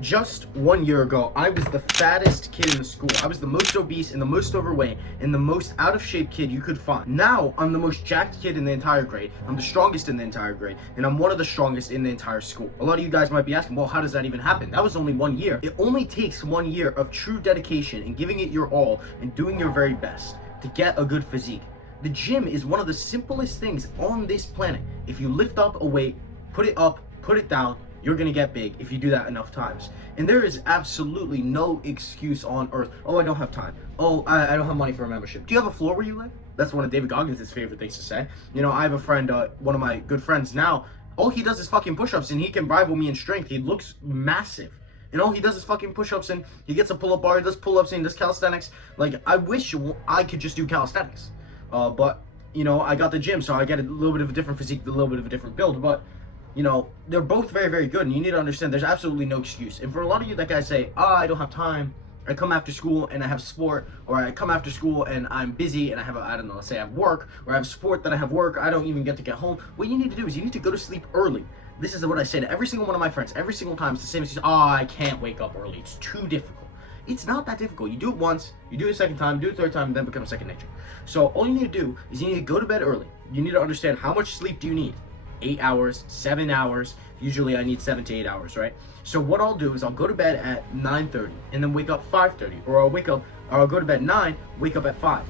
Just 1 year ago, I was the fattest kid in the school. I was the most obese and the most overweight and the most out of shape kid you could find. Now, I'm the most jacked kid in the entire grade. I'm the strongest in the entire grade, and I'm one of the strongest in the entire school. A lot of you guys might be asking, well, how does that even happen? That was only 1 year. It only takes 1 year of true dedication and giving it your all and doing your very best to get a good physique. The gym is one of the simplest things on this planet. If you lift up a weight, put it up, put it down, you're gonna get big if you do that enough times. And there is absolutely no excuse on earth. Oh, I don't have time. Oh, I don't have money for a membership. Do you have a floor where you live? That's one of David Goggins' favorite things to say. You know, I have a friend, one of my good friends now, all he does is fucking push-ups and he can rival me in strength. He looks massive. And all he does is fucking push-ups and he gets a pull-up bar, he does pull-ups and he does calisthenics. Like, I wish I could just do calisthenics. But, you know, I got the gym, so I get a little bit of a different physique, a little bit of a different build. But you know, they're both very, very good, and you need to understand there's absolutely no excuse. And for a lot of you that guys say, oh, I don't have time, I come after school and I have sport, or I come after school and I'm busy and I have, I don't know, let's say I have work, or I have sport that I have work, I don't even get to get home. What you need to do is you need to go to sleep early. This is what I say to every single one of my friends, every single time. It's the same as, oh, I can't wake up early, it's too difficult. It's not that difficult. You do it once, you do it a second time, do it a third time, and then become second nature. So all you need to do is you need to go to bed early. You need to understand how much sleep do you need. 8 hours, 7 hours. Usually I need 7 to 8 hours, right? So what I'll do is I'll go to bed at 9:30 and then wake up 5:30, or I'll go to bed 9, wake up at 5.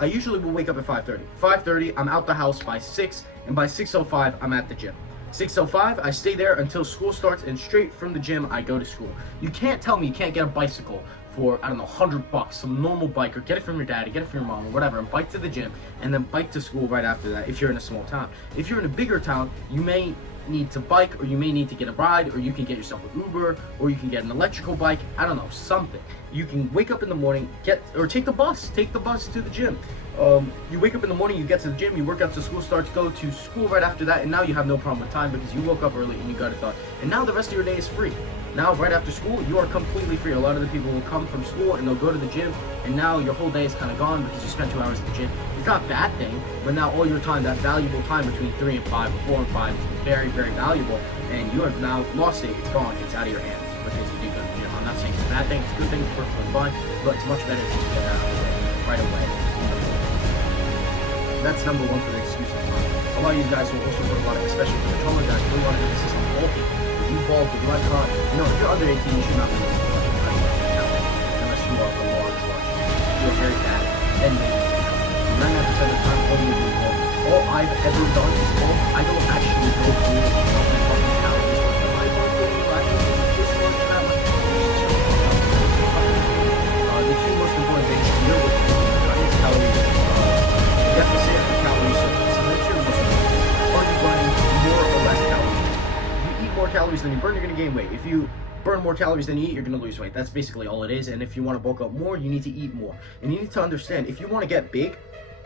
I usually will wake up at 5:30. 5:30, I'm out the house by 6, and by 6:05 I'm at the gym. 6:05, I stay there until school starts, and straight from the gym I go to school. You can't tell me you can't get a bicycle for, I don't know, $100, some normal bike, or get it from your dad, or get it from your mom, or whatever, and bike to the gym, and then bike to school right after that, if you're in a small town. If you're in a bigger town, you may need to bike, or you may need to get a ride, or you can get yourself an Uber, or you can get an electrical bike, I don't know, something. You can wake up in the morning, take the bus to the gym. You wake up in the morning, you get to the gym, you work out till school starts, go to school right after that, and now you have no problem with time because you woke up early and you got it done. And now the rest of your day is free. Now, right after school, you are completely free. A lot of the people will come from school and they'll go to the gym, and now your whole day is kind of gone because you spent 2 hours at the gym. It's not a bad thing, but now all your time, that valuable time between 3 and 5, or 4 and 5, is very, very valuable, and you have now lost it. It's gone. It's out of your hands because you didn't go to the gym. I'm not saying it's a bad thing. It's a good thing. It's perfectly fine, but it's much better if you get out of the way right away. That's number one for the excuses. A lot of you guys will also put a lot of, especially for the taller guys, really want to emphasis on bulking. If you bulk with blood clot, you know, if you're under 18, you should not be lifting much unless you are a large. If you're very fat, then maybe. 99% of the time, all you do is bulk. All I've ever done is bulk. I don't actually go through how many fucking calories. I don't do this much, that much. The two most important things you're looking for is calories. Deficit or calorie surplus. So that's your most important. Are you burning more or less calories? If you eat more calories than you burn, you're going to gain weight. If you burn more calories than you eat, you're going to lose weight. That's basically all it is. And if you want to bulk up more, you need to eat more. And you need to understand, if you want to get big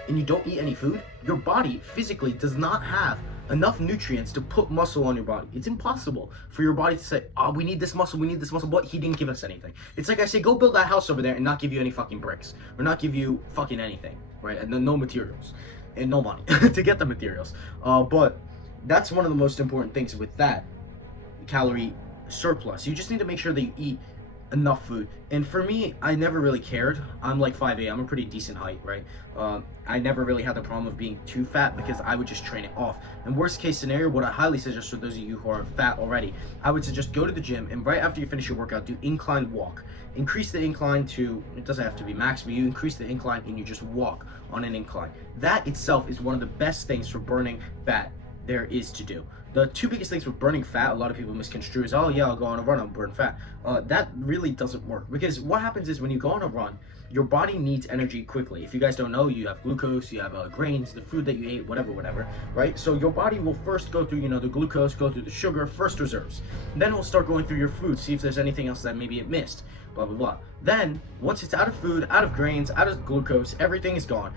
and you don't eat any food, your body physically does not have enough nutrients to put muscle on your body. It's impossible for your body to say, oh, we need this muscle, but he didn't give us anything. It's like I say, go build that house over there and not give you any fucking bricks, or not give you fucking anything, right? And then no materials, and no money to get the materials. But that's one of the most important things with that calorie surplus. You just need to make sure that you eat enough food. And for me, I never really cared. I'm like 5'8", I'm a pretty decent height, right? I never really had the problem of being too fat because I would just train it off. And worst case scenario, what I highly suggest for those of you who are fat already, I would suggest go to the gym, and right after you finish your workout, do incline walk. Increase the incline to, it doesn't have to be max, but you increase the incline and you just walk on an incline. That itself is one of the best things for burning fat there is to do. The two biggest things with burning fat, a lot of people misconstrue is, oh yeah, I'll go on a run, I'll burn fat. That really doesn't work, because what happens is when you go on a run, your body needs energy quickly. If you guys don't know, you have glucose, you have grains, the food that you ate, whatever, right? So your body will first go through, the glucose, go through the sugar, first reserves. Then it will start going through your food, see if there's anything else that maybe it missed, blah, blah, blah. Then, once it's out of food, out of grains, out of glucose, everything is gone.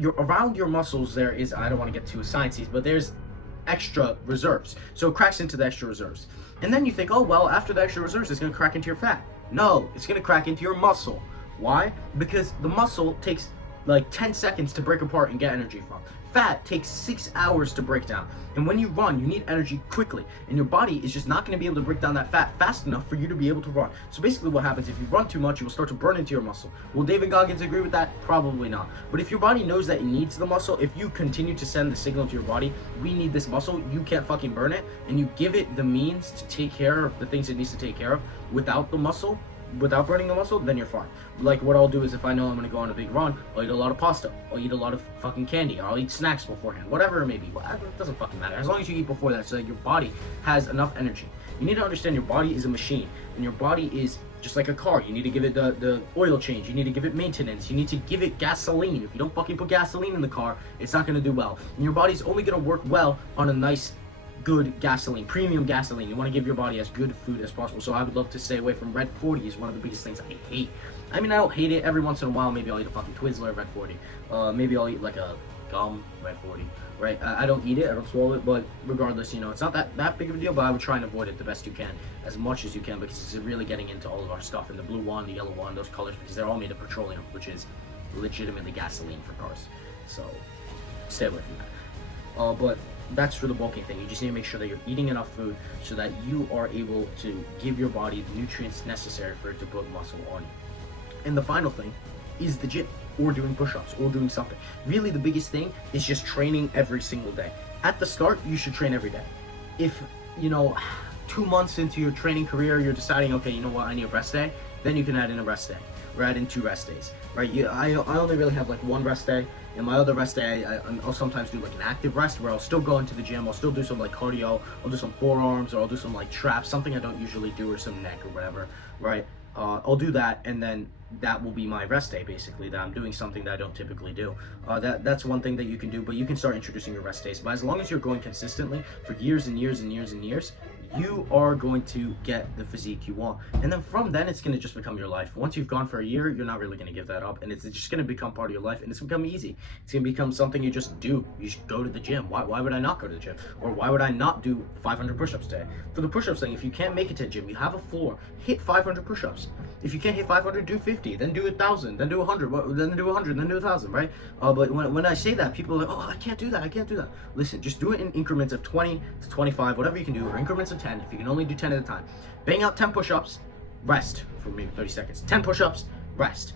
Around your muscles there is, I don't want to get too sciencey, but there's extra reserves. So it cracks into the extra reserves. And then you think, oh, well, after the extra reserves, it's going to crack into your fat. No, it's going to crack into your muscle. Why? Because the muscle takes like 10 seconds to break apart and get energy from. Fat takes 6 hours to break down. And when you run, you need energy quickly. And your body is just not going to be able to break down that fat fast enough for you to be able to run. So basically what happens, if you run too much, you will start to burn into your muscle. Will David Goggins agree with that? Probably not. But if your body knows that it needs the muscle, if you continue to send the signal to your body, we need this muscle, you can't fucking burn it, and you give it the means to take care of the things it needs to take care of without the muscle, without burning the muscle, then you're fine. Like what I'll do is if I know I'm gonna go on a big run, I'll eat a lot of pasta, I'll eat a lot of fucking candy, or I'll eat snacks beforehand, whatever it may be. It doesn't fucking matter, as long as you eat before that so that your body has enough energy. You need to understand your body is a machine, and your body is just like a car. You need to give it the oil change, you need to give it maintenance, you need to give it gasoline. If you don't fucking put gasoline in the car, it's not gonna do well. And your body's only gonna work well on a nice, good gasoline, premium gasoline. You want to give your body as good food as possible. So I would love to stay away from Red 40 is one of the biggest things I hate. I mean, I don't hate it. Every once in a while, maybe I'll eat a fucking Twizzler Red 40. Maybe I'll eat like a gum Red 40, right? I don't eat it, I don't swallow it, but regardless, you know, it's not that big of a deal, but I would try and avoid it the best you can, as much as you can, because it's really getting into all of our stuff, and the blue one, the yellow one, those colors, because they're all made of petroleum, which is legitimately gasoline for cars. So stay away from that. But that's for the bulking thing. You just need to make sure that you're eating enough food so that you are able to give your body the nutrients necessary for it to put muscle on you. And the final thing is the gym, or doing push-ups, or doing something. Really, the biggest thing is just training every single day. At the start, you should train every day. If, you know, 2 months into your training career, you're deciding, okay, you know what, I need a rest day, then you can add in a rest day, or add in 2 rest days, right? I only really have like 1 rest day, and my other rest day, I'll sometimes do like an active rest where I'll still go into the gym, I'll still do some like cardio, I'll do some forearms, or I'll do some like traps, something I don't usually do, or some neck or whatever, right? I'll do that, and then that will be my rest day, basically, that I'm doing something that I don't typically do. That's one thing that you can do, but you can start introducing your rest days. But as long as you're going consistently for years and years and years and years, you are going to get the physique you want. And then from then, it's going to just become your life. Once you've gone for a year, you're not really going to give that up, and it's just going to become part of your life, and it's going to become easy. It's going to become something you just do. You should go to the gym. Why would I not go to the gym? Or why would I not do 500 push-ups today? For the push-ups thing, if you can't make it to the gym, you have a floor. Hit 500 push-ups. If you can't hit 500, do 50, then do 1,000, then do 100, then do 100, then do 1,000, right? But when I say that, people are like, oh, I can't do that. Listen, just do it in increments of 20 to 25, whatever you can do, or increments of 10, if you can only do 10 at a time. Bang out 10 push-ups, rest for maybe 30 seconds. 10 push-ups, rest,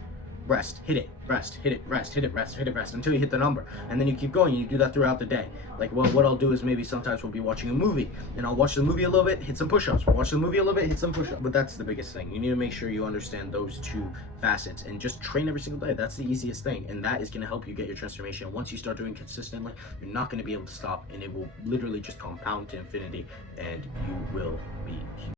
hit it, rest, hit it, rest, hit it, rest, hit it, rest, until you hit the number. And then you keep going, and you do that throughout the day. Like, what I'll do is maybe sometimes we'll be watching a movie, and I'll watch the movie a little bit, hit some push-ups. We'll watch the movie a little bit, hit some push-ups. But that's the biggest thing. You need to make sure you understand those 2 facets, and just train every single day. That's the easiest thing, and that is going to help you get your transformation. Once you start doing consistently, you're not going to be able to stop, and it will literally just compound to infinity, and you will be